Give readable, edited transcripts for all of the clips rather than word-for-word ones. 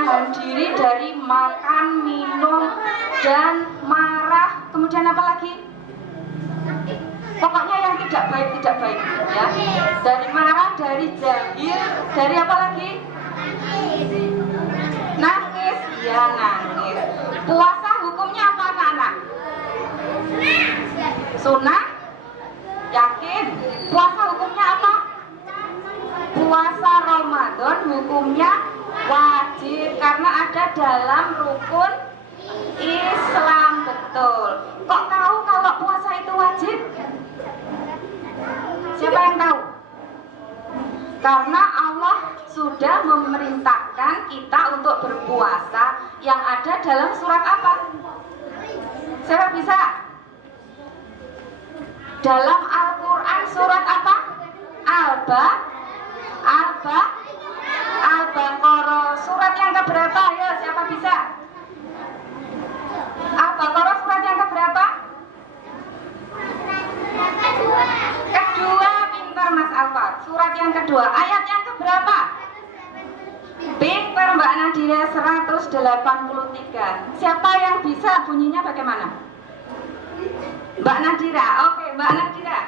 menahan diri dari makan, minum, dan marah. Kemudian apa lagi? Pokoknya yang tidak baik ya. Dari marah, dari jahil, dari apa lagi? Nangis, ya nangis. Puasa hukumnya apa anak-anak? Sunnah? Yakin? Puasa hukumnya apa? Puasa Ramadan hukumnya wajib karena ada dalam rukun Islam, betul. Kok tahu kalau puasa itu wajib? Siapa yang tahu? Karena Allah sudah memerintahkan kita untuk berpuasa yang ada dalam surat apa? Siapa bisa? Dalam Al-Quran surat apa? Al-Baqarah. Surat yang keberapa? Ayo, siapa bisa? Al-Baqarah surat yang keberapa? Kedua, pintar Mas Alfat. Surat yang kedua, ayat yang keberapa? Pintar Mbak Nadira, 183. Siapa yang bisa bunyinya bagaimana? Mbak Nadira, oke Mbak Nadira.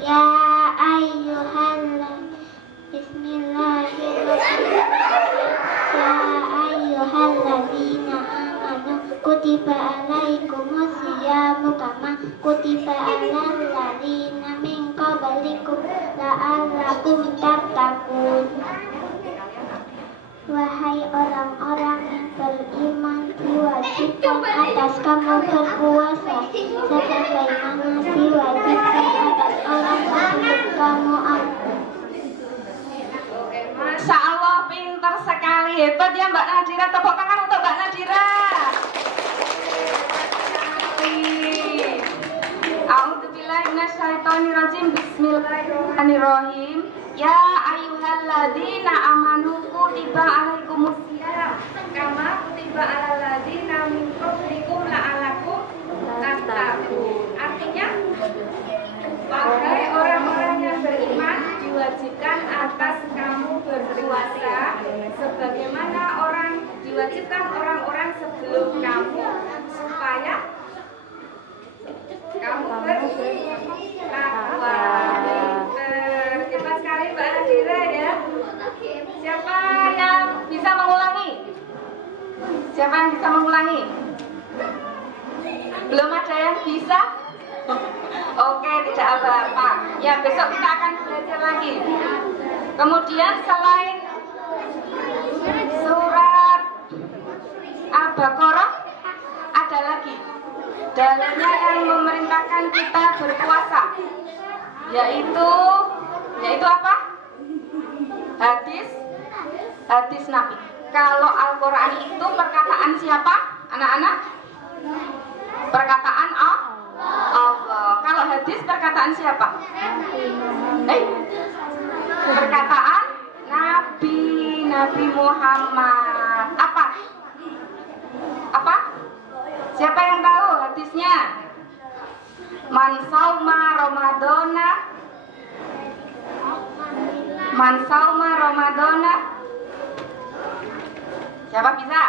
Ya ayyuhalladzina amanu kutiba alaikumus syiyamu kama kutiba alal ladzina min qablikum la'allakum tattaqun. Wahai orang-orang yang beriman, diwajibkan atas kamu berpuasa sebagaimana diwajibkan atas orang sebelum kamu. Masya Allah, pintar sekali, hebat ya Mbak Nadira. Tepuk tangan untuk Mbak Nadira. A'udzubillahi minasyaitonirrajim. Bismillahirrahmanirrahim. Ya ayyuhalladzina amanu kutiba alaikumusiyam kama kutiba alal ladzina min qablikum la'alakum tattaqun. Artinya, wahai orang-orang yang beriman, diwajibkan atas kamu berpuasa sebagaimana diwajibkan orang-orang sebelum kamu supaya kamu bertakwa. Hebat sekali Mbak Nadira ya. Siapa yang bisa mengulangi? Siapa yang bisa mengulangi? Belum ada yang bisa? Oke, tidak apa-apa. Ya, besok kita akan belajar lagi. Kemudian selain surat Al-Baqarah ada lagi dalilnya yang memerintahkan kita berpuasa, yaitu apa? Hadis Nabi. Kalau Al-Quran itu perkataan siapa? Anak-anak? Perkataan Allah. Kalau hadis perkataan siapa? Perkataan Nabi Muhammad. Apa? Siapa yang tahu hadisnya? Man sauma Ramadana. Siapa bisa?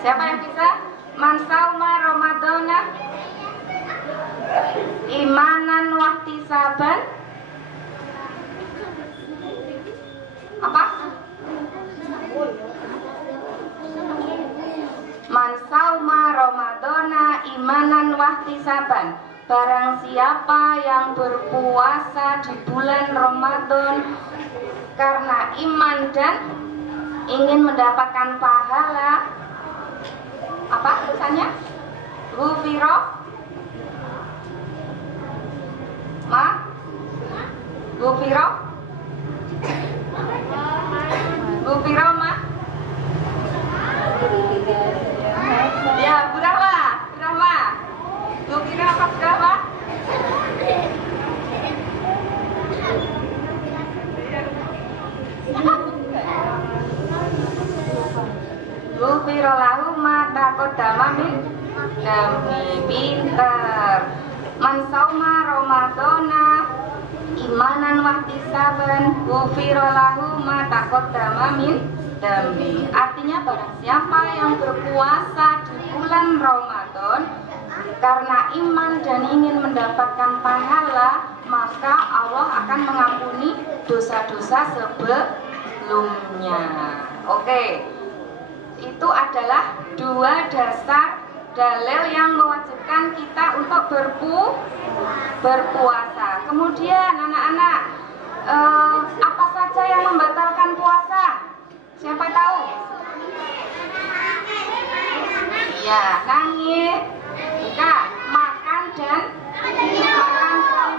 Siapa yang bisa? Man sauma Ramadana imanan wahtisaban. Apa? Man sauma Ramadana imanan wahtisaban. Barang siapa yang berpuasa di bulan Ramadan karena iman dan ingin mendapatkan pahala, apa tulisannya? Ghufiro ma ya berapa? Ghufiro apa berapa? Ghufiro lahu ma taqaddama min dami. Pinter. Man sauma Ramadana imanan wahtisaban ghufira lahu ma taqaddama min dambi. Artinya barang siapa yang berpuasa di bulan Ramadan karena iman dan ingin mendapatkan pahala, maka Allah akan mengampuni dosa-dosa sebelumnya. Oke, itu adalah dua dasar dalil yang mewajibkan kita untuk berpuasa. Kemudian anak-anak, apa saja yang membatalkan puasa? Siapa tahu? Ya, nangis, bukan, makan dan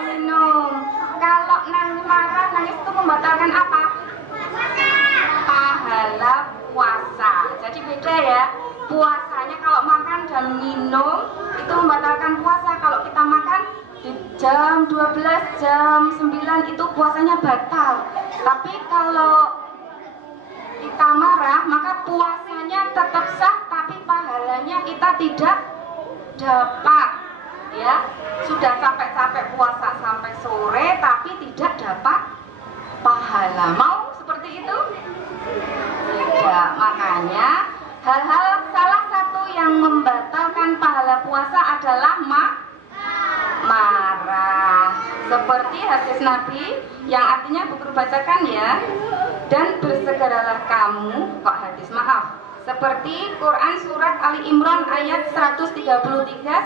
minum. Kalau nangis marah, nangis itu membatalkan apa? Pahala puasa. Jadi beda ya. Puasanya kalau makan dan minum itu membatalkan puasa. Kalau kita makan di jam 12, jam 9 itu puasanya batal. Tapi kalau kita marah, maka puasanya tetap sah, tapi pahalanya kita tidak dapat. Ya, sudah capek-capek puasa sampai sore, tapi tidak dapat pahala. Mau seperti itu? Tidak. Makanya hal-hal salah satu yang membatalkan pahala puasa adalah marah. Seperti hadis Nabi yang artinya Bu Guru bacakan ya. Dan bersegeralah kamu, kok hadis, maaf. Seperti Quran surat Ali Imran ayat 133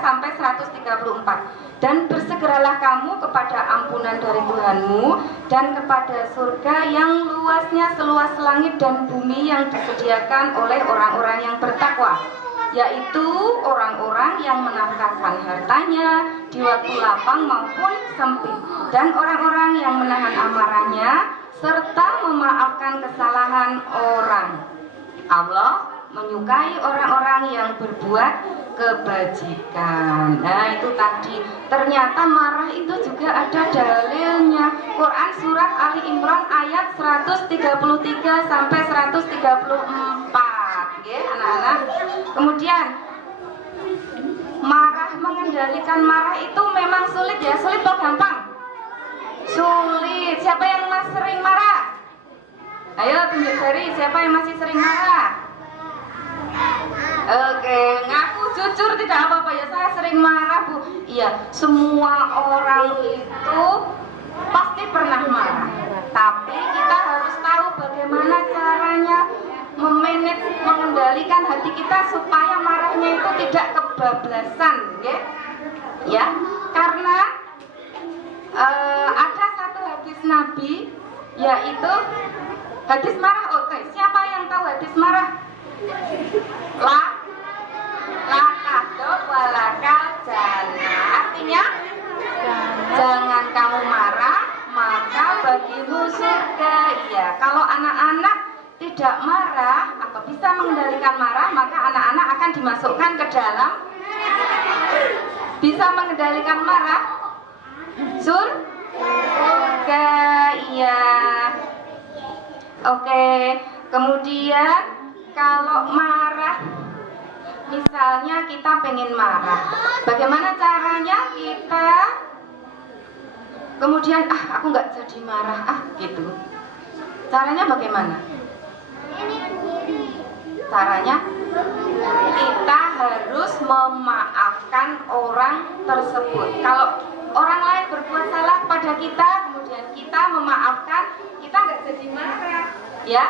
sampai 134. Dan bersegeralah kamu kepada ampunan dari Tuhanmu dan kepada surga yang luasnya seluas langit dan bumi yang disediakan oleh orang-orang yang bertakwa, yaitu orang-orang yang menafkahkan hartanya di waktu lapang maupun sempit, dan orang-orang yang menahan amarahnya serta memaafkan kesalahan orang. Allah menyukai orang-orang yang berbuat kebajikan. Nah, itu tadi. Ternyata marah itu juga ada dalilnya. Quran surat Ali Imran ayat 133 sampai 134. Oke, anak-anak. Kemudian mengendalikan marah itu memang sulit ya. Sulit atau gampang? Sulit. Siapa yang masih sering marah? Ayo tunjuk jari, siapa yang masih sering marah? Oke, ngaku jujur tidak apa-apa ya, saya sering marah Bu. Iya, semua orang itu pasti pernah marah. Tapi kita harus tahu bagaimana caranya mengendalikan hati kita supaya marahnya itu tidak kebablasan, ya. Karena ada satu hadis Nabi, yaitu hadis marah. Oke, siapa yang tahu hadis marah? La tahdo walakal jannah. Artinya jangan kamu marah, maka bagimu surga. Ya, kalau anak-anak tidak marah atau bisa mengendalikan marah, maka anak-anak akan dimasukkan ke dalam. Bisa mengendalikan marah, surga. Iya. Oke, kemudian kalau marah, misalnya kita pengen marah, bagaimana caranya kita kemudian aku nggak jadi marah gitu. Caranya bagaimana? Caranya kita harus memaafkan orang tersebut. Kalau orang lain berbuat salah pada kita, kemudian kita memaafkan, kita nggak jadi marah, ya.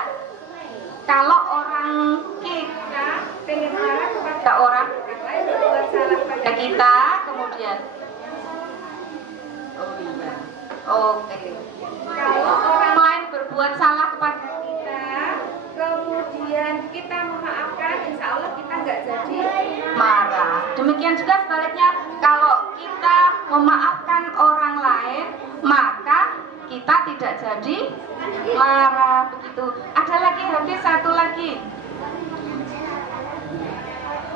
Kalau orang kita pengen marah kepada orang lain berbuat salah pada kita, kemudian oke. Kalau orang lain berbuat salah kepada kita, kemudian kita memaafkan, insya Allah kita nggak jadi marah. Demikian juga sebaliknya, kalau kita memaafkan orang lain, maka kita tidak jadi marah, begitu. Ada lagi hadis satu lagi.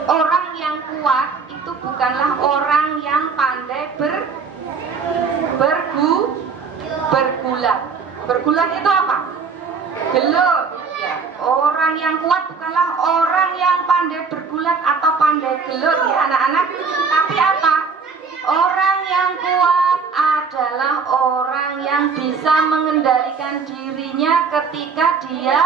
Orang yang kuat itu bukanlah orang yang pandai bergulat. Bergulat itu apa? Gelut. Ya. Orang yang kuat bukanlah orang yang pandai bergulat atau pandai gelut ya anak-anak. Tapi apa? Orang yang kuat adalah orang yang bisa mengendalikan dirinya ketika dia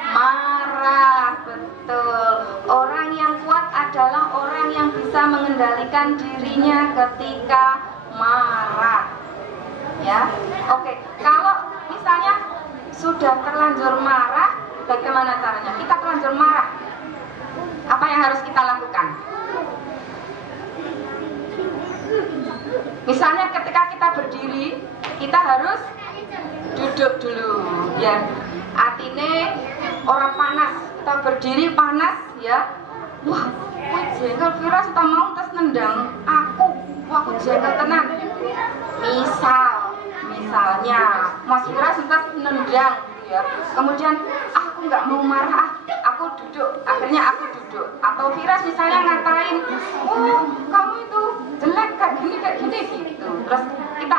marah. Betul. Orang yang kuat adalah orang yang bisa mengendalikan dirinya ketika marah. Ya. Oke, kalau misalnya sudah terlanjur marah, bagaimana caranya? Kita terlanjur marah, apa yang harus kita lakukan? Misalnya ketika kita berdiri, kita harus duduk dulu, biar atine orang panas. Kita berdiri panas, ya. Wah, kuwi jengkel Vira sudah mau terus nendang aku. Wah, aku jengkel tenan. Misalnya Mas Vira sudah nendang, gitu ya. Kemudian aku nggak mau marah, aku duduk. Akhirnya aku duduk. Atau Vira misalnya ngatain, oh kamu itu jelek kayak gini gitu. Terus kita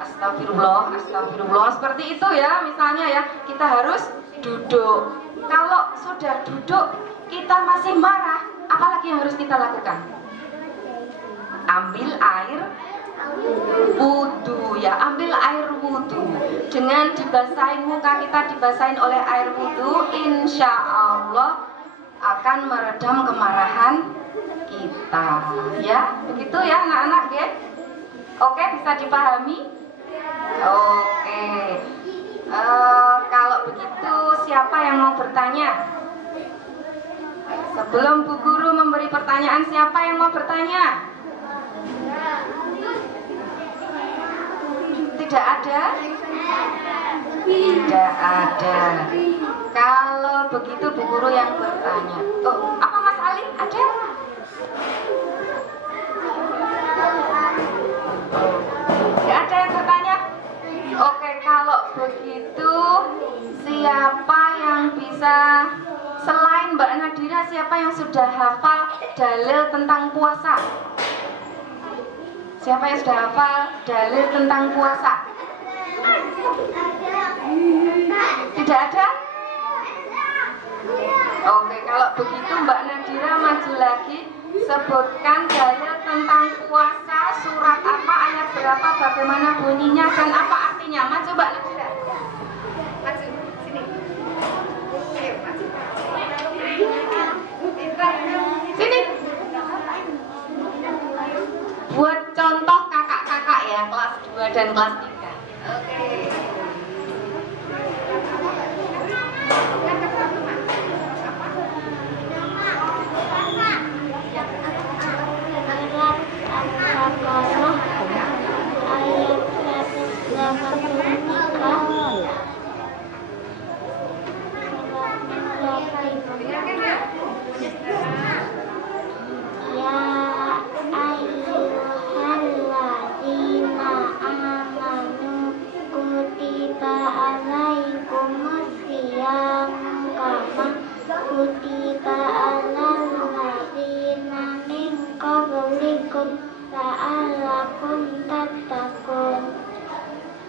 astagfirullah seperti itu ya. Misalnya ya, kita harus duduk. Kalau sudah duduk kita masih marah, apalagi yang harus kita lakukan? Ambil air wudhu, ya, ambil air wudhu. Dengan dibasahin muka kita, dibasahin oleh air wudhu, insya Allah akan meredam kemarahan kita, ya. Begitu ya anak-anak, ya. Oke, bisa dipahami? Oke. Kalau begitu siapa yang mau bertanya? Sebelum Bu Guru memberi pertanyaan, siapa yang mau bertanya? Tidak ada? Tidak ada. Kalau begitu Bu Guru yang bertanya. Oh, apa Mas Ali? Ada? Tidak ada yang bertanya? Oke, kalau begitu siapa yang bisa, selain Mbak Nadira, siapa yang sudah hafal dalil tentang puasa? Siapa yang sudah hafal dalil tentang puasa? Tidak ada? Oke, kalau begitu Mbak Nadira maju lagi, sebutkan dalil tentang puasa, surat apa, ayat berapa, bagaimana bunyinya, dan apa artinya. Maju Mbak Nadira. Maju, sini. Ayo, maju. Sini. Buat contoh kakak-kakak ya, kelas 2 dan kelas 3. Oke.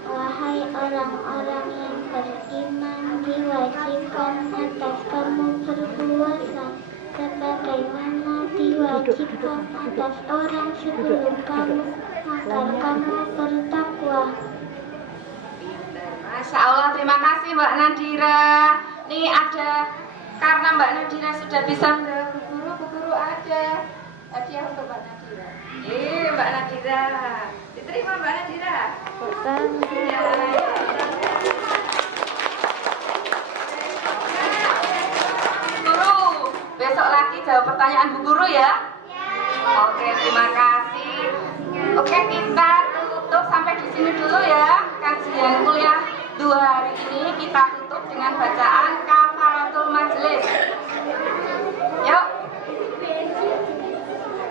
Wahai orang-orang yang beriman, diwajibkan atas kamu berpuasa sebagaimana diwajibkan atas orang sebelum kamu, agar kamu bertakwa. Masya Allah, terima kasih Mbak Nadira. Nih ada, karena Mbak Nadira sudah bisa menjawab Bu Guru ada hadiah untuk Mbak Nadira. Mbak Nadira, diterima Mbak Nadira. Ya. Guru, besok lagi jawab pertanyaan Bu Guru ya. Oke, terima kasih. Oke, kita tutup sampai di sini dulu ya. Kajian kuliah 2 hari ini kita tutup dengan bacaan Kafaratul Majlis. Yuk.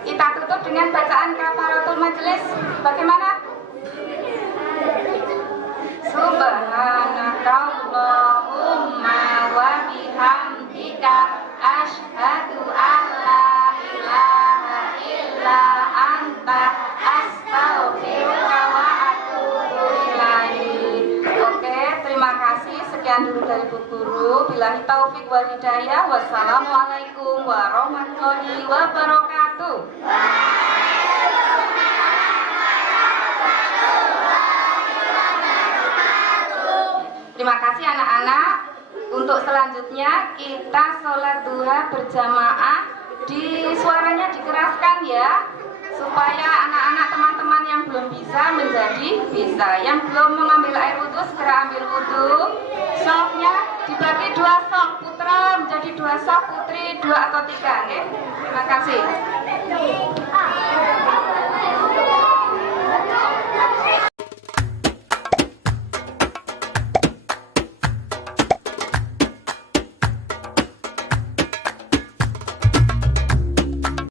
Kita tutup dengan bacaan Kafaratul Majlis. Bagaimana? Subhanakallahumma wa bihamdika asyhadu an la ilaha illa anta astaghfiruka wa atubu ilaik. Oke, terima kasih. Sekian dulu dari Bu Guru. Billahi taufik wal hidayah. Wassalamualaikum warahmatullahi wabarakatuh. Terima kasih anak-anak. Untuk selanjutnya kita sholat duha berjamaah. Suaranya dikeraskan ya, supaya anak-anak teman-teman yang belum bisa menjadi bisa. Yang belum mengambil air wudhu segera ambil wudhu. Sofnya dibagi 2 sof, putra menjadi 2 sof, putri 2 atau 3. Terima kasih.